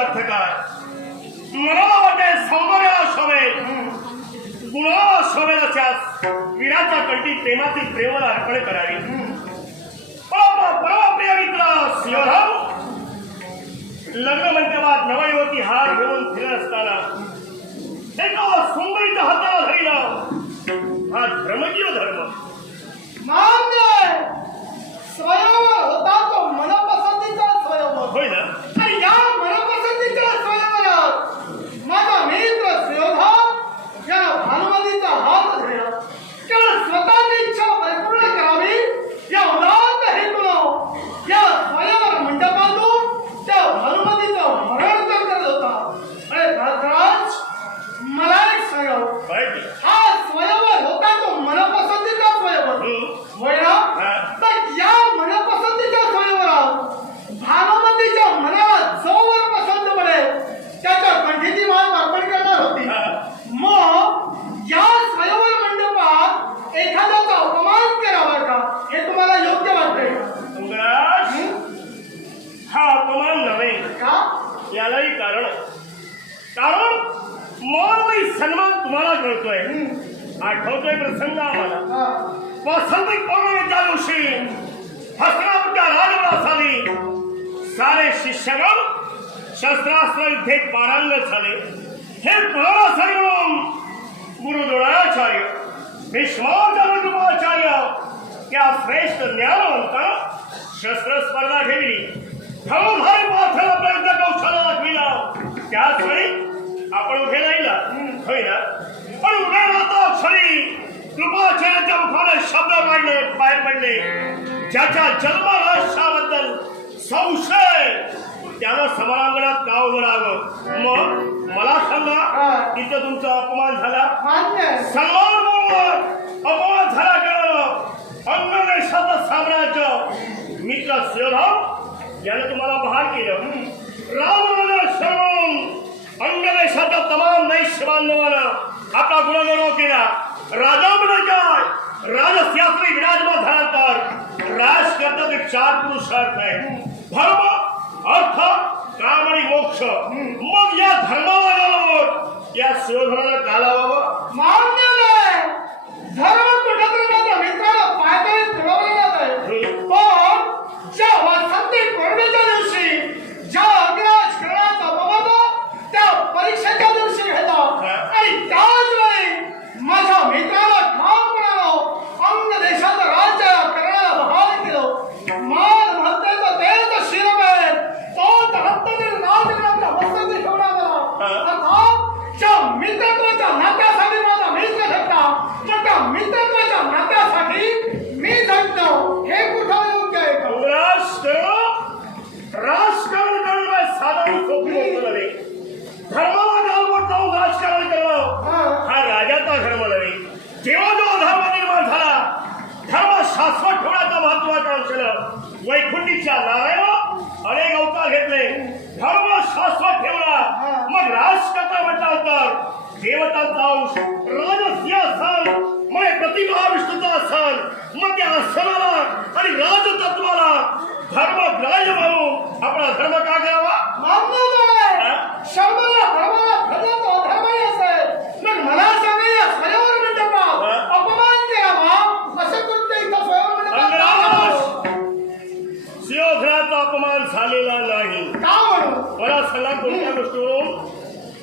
না থাকায় মনোবটে সম্বরে অসবে ગુણો સવેલ ચાસ વિરાચા કંટી તેમાંથી પ્રેમળ અર્પણ કરાવી પરમ પ્રિય મિત્ર સિંહરામ લગ્ન મંત્રમાં નવા યુવતી હાર ધોન ફિરસ્તાના यालाही कारण. कारण मानवी सन्मान तुम्हाला कळतोय. आठवतोय प्रसंग आम्हाला. वसंत पौर्णिमेच्या दिवशी हस्तिनापूरच्या राजवासाली सारे शिष्यगण शस्त्रास्त्र युद्धेत पारांगत झाले. हे प्रौढाचार्य म्हणून गुरु द्रोणाचार्य भीष्माचार्य कृपाचार्य या श्रेष्ठ ज्ञानवंतानं शस्त्र स्पर्धा ठेवली कौशल्य दाखविला त्याच वेळी आपण उभे राहिला. होय ना? पण उभे राहता क्षणी. कृपाचार्याच्या मुखाने शब्द काढले बाहेर पडले. ज्याच्या जन्मराष्ट्राबद्दल संशय. त्यानं समरांगणात का उभं राहावं मग मला सांगा तिथं तुमचा अपमान झाला. सन्मान अपमान झाला केलं अंग देशाचं साम्राज्य. मित्र शिवराम याने तुम्हाला बहाल केलं. રાવણના શરણ! અંગલે સાતા તમામ નૈશ બાંધવાના, આપણા ગુણગણો કેના રાજામણા જાય રાજસ્થાત્રી વિરાજમાં ધરાવતા રાજ કરતા તે ચાર પુરુષાર્થ હે ધર્મ, અર્થ કામ અને મોક્ષ. મગ યા ધર્મવાળો યા શિવધર્મના કાલાવા अंश वैकुंठीच्या नारायण अनेक अवतार घेतले. धर्म शाश्वत ठेवला. मग राजकथा म्हटल्यानंतर देवतांचा अंश राजस्य असन मग प्रतिभा विष्णूचा असन. मग त्या आसनाला आणि राजतत्वाला धर्म ग्राह्य मानून आपला धर्म का करावा? शर्माला धर्माला खरंच अधर्मही असेल मग मला सांगा या स्वयंवर मंडपात अपमान करावा असं कृत्य इथं स्वयंवर मंडपात का अंगराज! करावं? सिंहधनाचा अपमान झालेला नाही का म्हणून मला सांगा कोणत्या गोष्टीवरून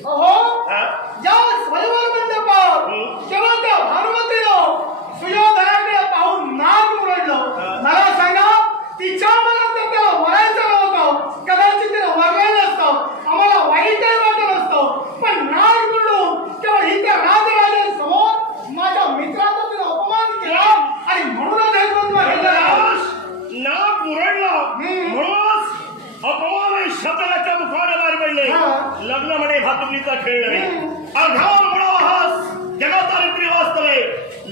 अहो हा? या स्वयंवर मंडपात तेव्हा त्या भानुमतीनं सुयोधनाकडे पाहून नाक मुरडलं मला सांगा तिच्या मनात जर त्याला वरायचं नव्हतं कदाचित तिला वरलं नसतं आम्हाला वाईटही वाटत असतं पण नाक मुरडून केवळ इतर राजराजांसमोर माझ्या मित्राचा तिला अपमान केला आणि म्हणूनच हे द्वंद्व घडलं अंगराज! नाक मुरडला म्हणूनच अपमान आणि शब्दाच्या मुखाने बाहेर पडले हा. भातुकलीचा खेळ नव्हे अर्धावर मुळावास जगाचा रीतिरिवाज नव्हे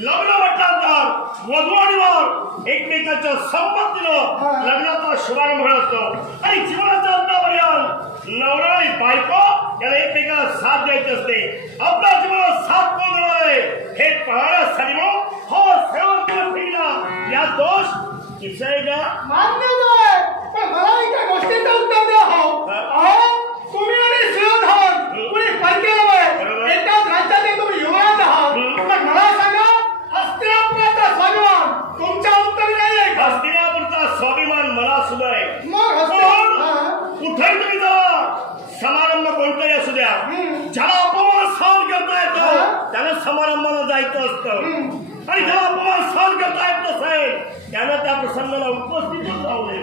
लग्न म्हटल्यानंतर वधू आणि वर एकमेकांच्या संमतीनं लग्नाचा शुभारंभ होत असतो. आणि जीवनाच्या अंतापर्यंत नवरा आणि बायको याला एकमेकाला साथ द्यायची असते. आपल्या जीवनात साथ कोण देणार आहे? हे पाहण्यासाठी म्हणून हो सेवा ठेवला या दोष आहे का मान्य पण मला एका गोष्टीचं उत्तर द्या. होतं आणि जेव्हा पवार सहन करता येत नसेल त्यांना त्या प्रसंगाला उपस्थितच राहू नये.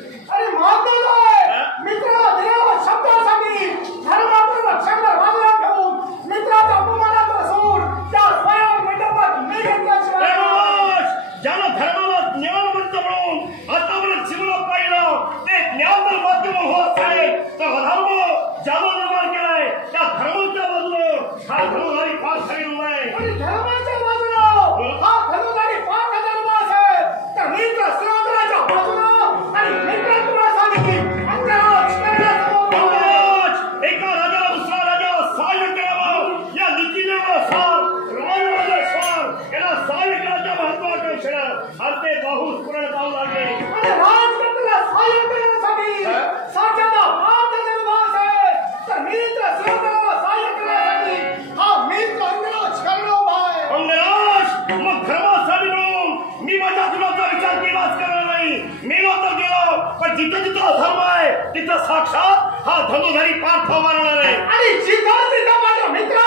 जिथं अधर्म आहे तिथं साक्षात हा धनुधारी पार्थ मारणार आहे. आणि जिथं तिथं माझ्या मित्र